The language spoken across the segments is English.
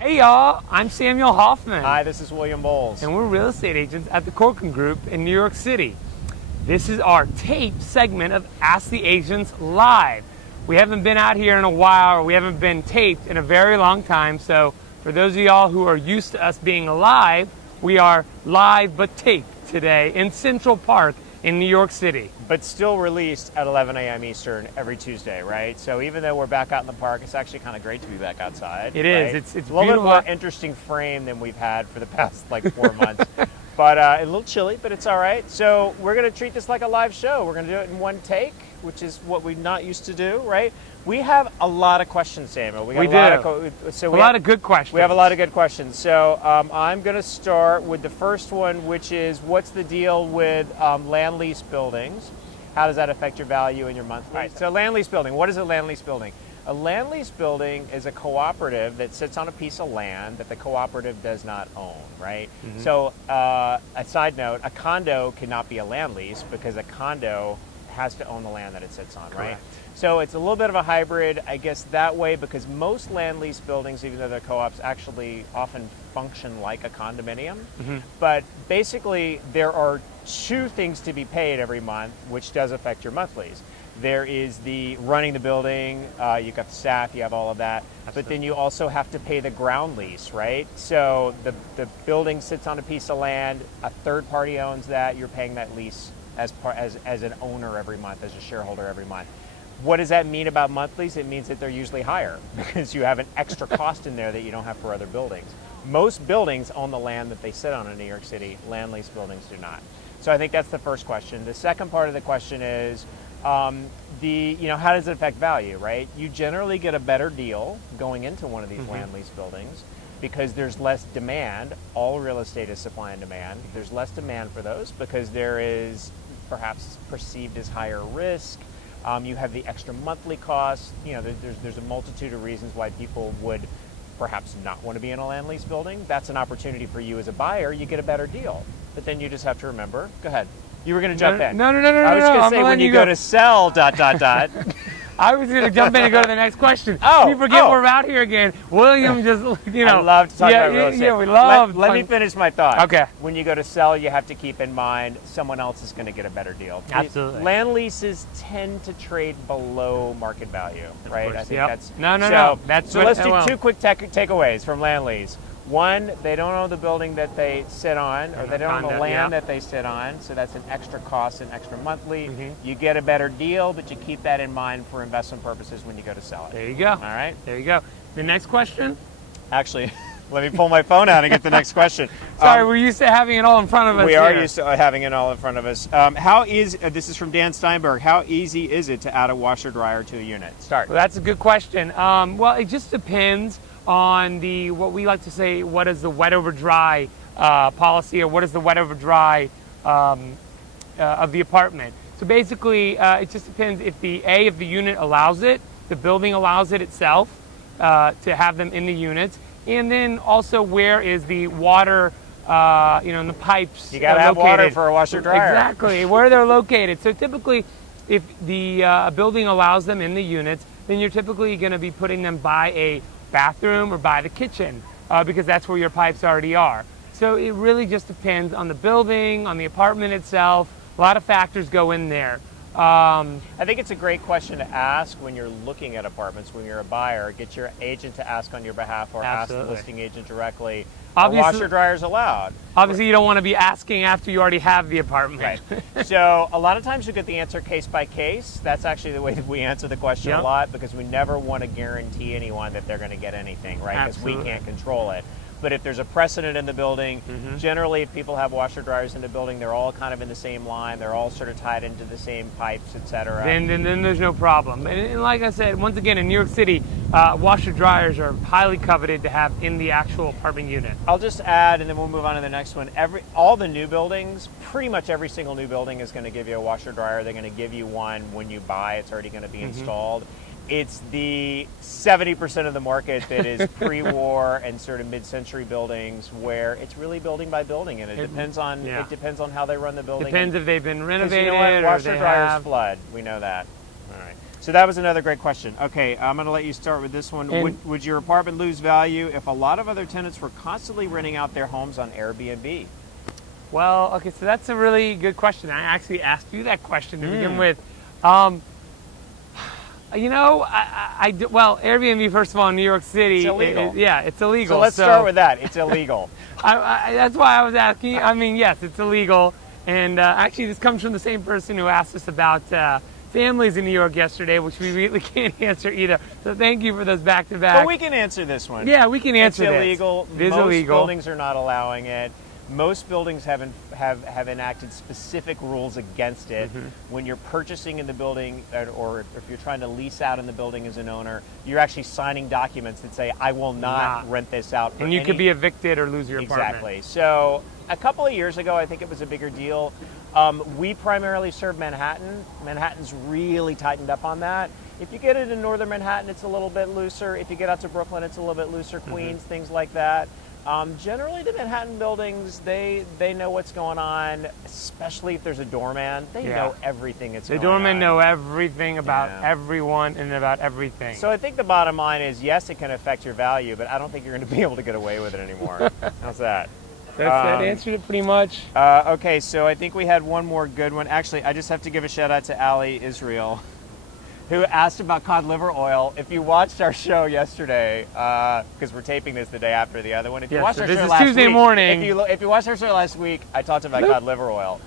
Hey y'all, I'm Samuel Hoffman. Hi, this is William Bowles. And we're real estate agents at the Corcoran Group in New York City. This is our tape segment of Ask the Agents Live. We haven't been out here in a while, or we haven't been taped in a very long time, so for those of y'all who are used to us being live, we are live but taped today in Central Park in New York City. But still released at 11 a.m. Eastern every Tuesday, right? So even though we're back out in the park, it's actually kind of great to be back outside. It right? is. It's a little beautiful. bit more interesting frame than we've had for the past 4 months. But a little chilly, but it's all right. So we're going to treat this like a live show. We're going to do it in one take, which is what we're not used to do, right? We have a lot of questions, Samuel. We do. A lot of good questions. We have a lot of good questions. So I'm going to start with the first one, which is, what's the deal with land lease buildings? How does that affect your value and your monthly? Right, so land lease building. What is a land lease building? A land lease building is a cooperative that sits on a piece of land that the cooperative does not own, right? Mm-hmm. So a side note, a condo cannot be a land lease because a condo has to own the land that it sits on, right? Correct. So it's a little bit of a hybrid, I guess, that way, because most land lease buildings, even though they're co-ops, actually often function like a condominium. Mm-hmm. But basically, there are two things to be paid every month, which does affect your monthlies. There is the running the building, you've got the staff, you have all of that, but then you also have to pay the ground lease, right? So the building sits on a piece of land, a third party owns that, you're paying that lease as an owner every month, as a shareholder every month. What does that mean about monthlies? It means that they're usually higher because you have an extra cost in there that you don't have for other buildings. Most buildings own the land that they sit on in New York City. Land lease buildings do not. So I think that's the first question. The second part of the question is, how does it affect value, right? You generally get a better deal going into one of these land lease buildings because there's less demand. All real estate is supply and demand. There's less demand for those because there is perhaps perceived as higher risk. You have the extra monthly costs. There's a multitude of reasons why people would perhaps not want to be in a land lease building. That's an opportunity for you as a buyer. You get a better deal. But then you just have to remember, go ahead. You were going to jump in. No. I was going to say, when you go to sell, I was going to jump in and go to the next question. We forget we're out here again. William just, I love to talk about real estate. Yeah, we love. Let me finish my thought. Okay. When you go to sell, you have to keep in mind someone else is going to get a better deal. Absolutely. Land leases tend to trade below market value, right? I think that's... No. So let's do two quick takeaways from land lease. One, they don't own the building that they sit on, or they don't own the land that they sit on, so that's an extra cost, an extra monthly. Mm-hmm. You get a better deal, but you keep that in mind for investment purposes when you go to sell it. There you go. All right? There you go. The next question? Actually, let me pull my phone out and get the next question. Sorry, we're used to having it all in front of us. We are used to having it all in front of us. This is from Dan Steinberg, how easy is it to add a washer dryer to a unit? Start. Well, that's a good question. Well, it just depends on what we like to say, what is the wet over dry policy, or what is the wet over dry of the apartment. So basically, it just depends if the unit allows it, the building allows it itself to have them in the units, and then also where is the water, in the pipes. You got to have water for a washer dryer. Exactly, where they're located. So typically, if the building allows them in the units, then you're typically going to be putting them by a bathroom or by the kitchen because that's where your pipes already are. So it really just depends on the building, on the apartment itself. A lot of factors go in there. I think it's a great question to ask when you're looking at apartments, when you're a buyer. Get your agent to ask on your behalf, or Absolutely. Ask the listing agent directly. Obviously, washer dryers allowed. Obviously, you don't want to be asking after you already have the apartment. Right. So a lot of times you get the answer case by case. That's actually the way that we answer the question a lot, because we never want to guarantee anyone that they're going to get anything, right? Because we can't control it. But if there's a precedent in the building, generally if people have washer dryers in the building, they're all kind of in the same line, they're all sort of tied into the same pipes, etc. Then there's no problem. And like I said, once again, in New York City, washer dryers are highly coveted to have in the actual apartment unit. I'll just add, and then we'll move on to the next one. All the new buildings, pretty much every single new building is going to give you a washer dryer. They're going to give you one when you buy. It's already going to be installed. It's the 70% of the market that is pre-war and sort of mid-century buildings where it's really building by building, and it depends on how they run the building. Depends if they've been renovated, you know what? or Washer they dryers have flood. We know that. All right. So that was another great question. Okay, I'm going to let you start with this one. And- Would your apartment lose value if a lot of other tenants were constantly renting out their homes on Airbnb? Well, okay, so that's a really good question. I actually asked you that question to begin with. Well, Airbnb, first of all, in New York City, It's illegal. it's illegal. So let's start with that. It's illegal. That's why I was asking. I mean, yes, it's illegal. And actually, this comes from the same person who asked us about families in New York yesterday, which we really can't answer either. So thank you for those back-to-back. But we can answer this one. Yeah, we can answer It's this. illegal. It is Most illegal. buildings are not allowing it. Most buildings have enacted specific rules against it. When you're purchasing in the building, or if you're trying to lease out in the building as an owner, you're actually signing documents that say, I will not rent this out. And you could be evicted or lose your apartment. Exactly. So a couple of years ago, I think it was a bigger deal. We primarily serve Manhattan. Manhattan's really tightened up on that. If you get it in northern Manhattan, it's a little bit looser. If you get out to Brooklyn, it's a little bit looser. Queens, things like that. Generally, the Manhattan buildings, they know what's going on, especially if there's a doorman. They know everything that's going on. The doormen know everything about everyone and about everything. So I think the bottom line is, yes, it can affect your value, but I don't think you're going to be able to get away with it anymore. How's that? That answered it pretty much. Okay, so I think we had one more good one. Actually, I just have to give a shout out to Ali Israel, who asked about cod liver oil. If you watched our show yesterday, because we're taping this the day after the other one. If you watched our show last Tuesday week, morning. If you watched our show last week, I talked about cod liver oil.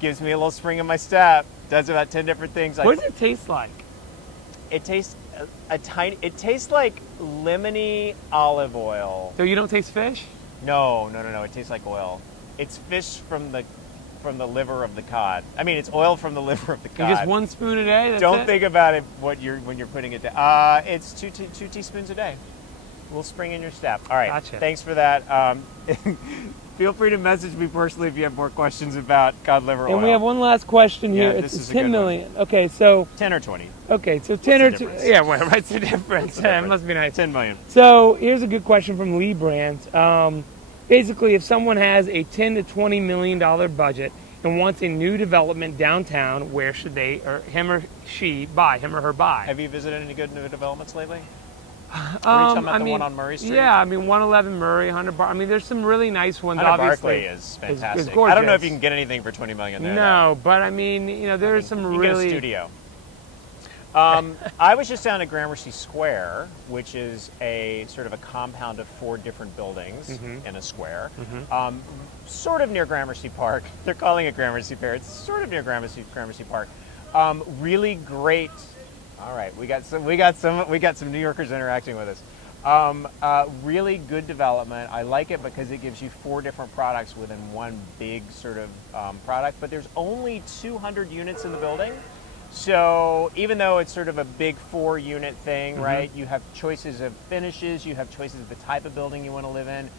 Gives me a little spring in my step. Does about 10 different things. What does it taste like? It tastes It tastes like lemony olive oil. So you don't taste fish? No. It tastes like oil. It's fish from the liver of the cod. I mean, it's oil from the liver of the cod. And just 1 spoon a day? That's Don't it? think about it when you're putting it down. It's two teaspoons a day. We'll spring in your step. All right. Gotcha. Thanks for that. Feel free to message me personally if you have more questions about cod liver oil. And we have one last question here. Yeah, it's this is a 10 good million. Okay, so 10 or 20. Okay, so 10 or 2. difference? Yeah, well, what's the difference? It must be nice. 10 million. So here's a good question from Lee Brandt. Basically, if someone has a $10 to $20 million budget and wants a new development downtown, where should they, or him or she, buy? Him or her buy? Have you visited any good new developments lately? Were you talking about the one on Murray Street? Yeah, I mean 111 Murray, 100 Bar. I mean, there's some really nice ones. 100 Obviously, Barclay is fantastic. It's gorgeous. I don't know if you can get anything for $20 million there. No, but I mean, there are some you can really get a studio. I was just down at Gramercy Square, which is a sort of a compound of 4 different buildings in a square, sort of near Gramercy Park. They're calling it Gramercy Fair. It's sort of near Gramercy Park. Really great. All right, we got some New Yorkers interacting with us. Really good development. I like it because it gives you 4 different products within one big sort of product. But there's only 200 units in the building. So even though it's sort of a big 4-unit thing, right? You have choices of finishes, you have choices of the type of building you want to live in.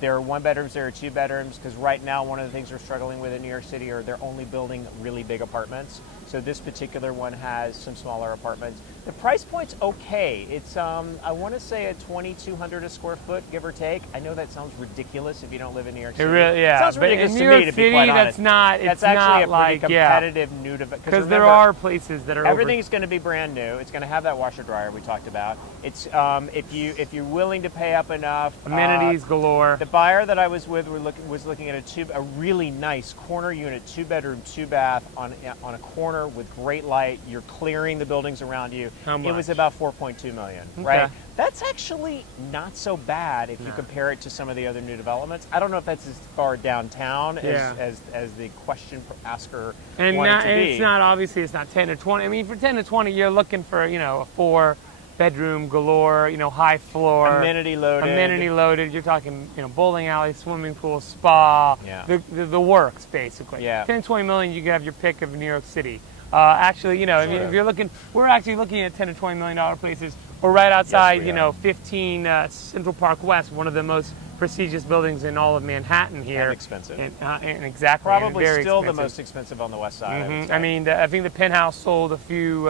There are 1-bedrooms, there are 2-bedrooms, because right now one of the things we're struggling with in New York City are they're only building really big apartments. So this particular one has some smaller apartments. The price point's okay. It's I want to say a $2,200 a square foot, give or take. I know that sounds ridiculous if you don't live in New York City. It really, yeah. It sounds but ridiculous in to New me, York to City, be quite honest. that's not. It's That's actually not a like pretty competitive new development. because there are places that are everything's going to be brand new. It's going to have that washer dryer we talked about. It's if you're willing to pay up enough. Amenities galore. The buyer that I was with was looking at a really nice corner unit, 2-bedroom, 2-bath on a corner with great light. You're clearing the buildings around you. How much? It was about $4.2 million. Okay. Right. That's actually not so bad if you compare it to some of the other new developments. I don't know if that's as far downtown as the question asker And wanted to be. it's not obviously it's not 10 or 20. I mean, for 10 to 20, you're looking for a 4-bedroom galore, high floor, amenity loaded. You're talking bowling alley, swimming pool, spa, Yeah. the works basically. Yeah. 10 to 20 million, you can have your pick of New York City. Actually, if you're looking, we're actually looking at 10 to 20 million dollar places. We're right outside, Yes, we are. 15 Central Park West, one of the most prestigious buildings in all of Manhattan here. And expensive. And exactly. Probably and very still expensive. the most expensive on the west side. I would say. I mean, I think the penthouse sold a few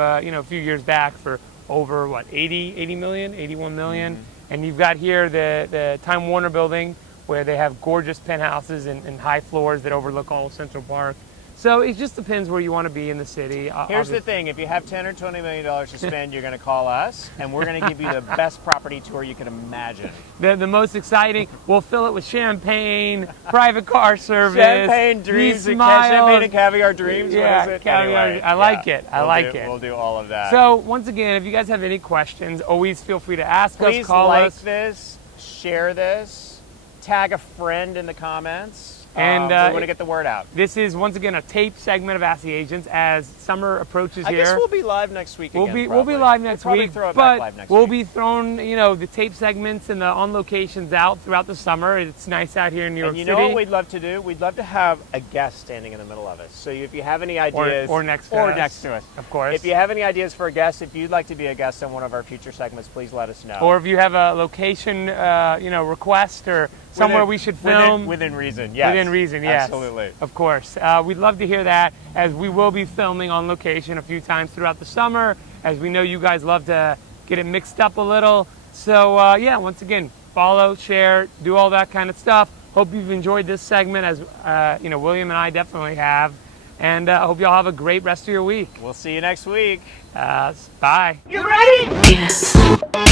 years back for over 80 million, 81 million. And you've got here the Time Warner building where they have gorgeous penthouses and high floors that overlook all of Central Park. So it just depends where you want to be in the city. Here's the thing, if you have $10 or $20 million to spend, you're going to call us, and we're going to give you the best property tour you can imagine. The most exciting, we'll fill it with champagne, private car service. Champagne dreams, champagne and caviar dreams, yeah, what is it? Caviar, Anyway, I like it, I like it. We'll do all of that. So once again, if you guys have any questions, always feel free to ask us, Please call like us. this, share this, tag a friend in the comments. And we want to get the word out. This is once again a taped segment of Ask the Agents as summer approaches I here. guess we'll be live next week. We'll again, be live next we'll week, throw it but back live next we'll week. be throwing the tape segments and the on locations out throughout the summer. It's nice out here in New York And you City. know what we'd love to do? We'd love to have a guest standing in the middle of us. So if you have any ideas, or next to us. next to us, Of course. If you have any ideas for a guest, if you'd like to be a guest on one of our future segments, please let us know. Or if you have a location, request or somewhere we should film. Within reason, yes. Within reason, yes. Absolutely. Of course. We'd love to hear that, as we will be filming on location a few times throughout the summer, as we know you guys love to get it mixed up a little. So, once again, follow, share, do all that kind of stuff. Hope you've enjoyed this segment, as William and I definitely have. And I hope y'all have a great rest of your week. We'll see you next week. Bye. You ready? Yes.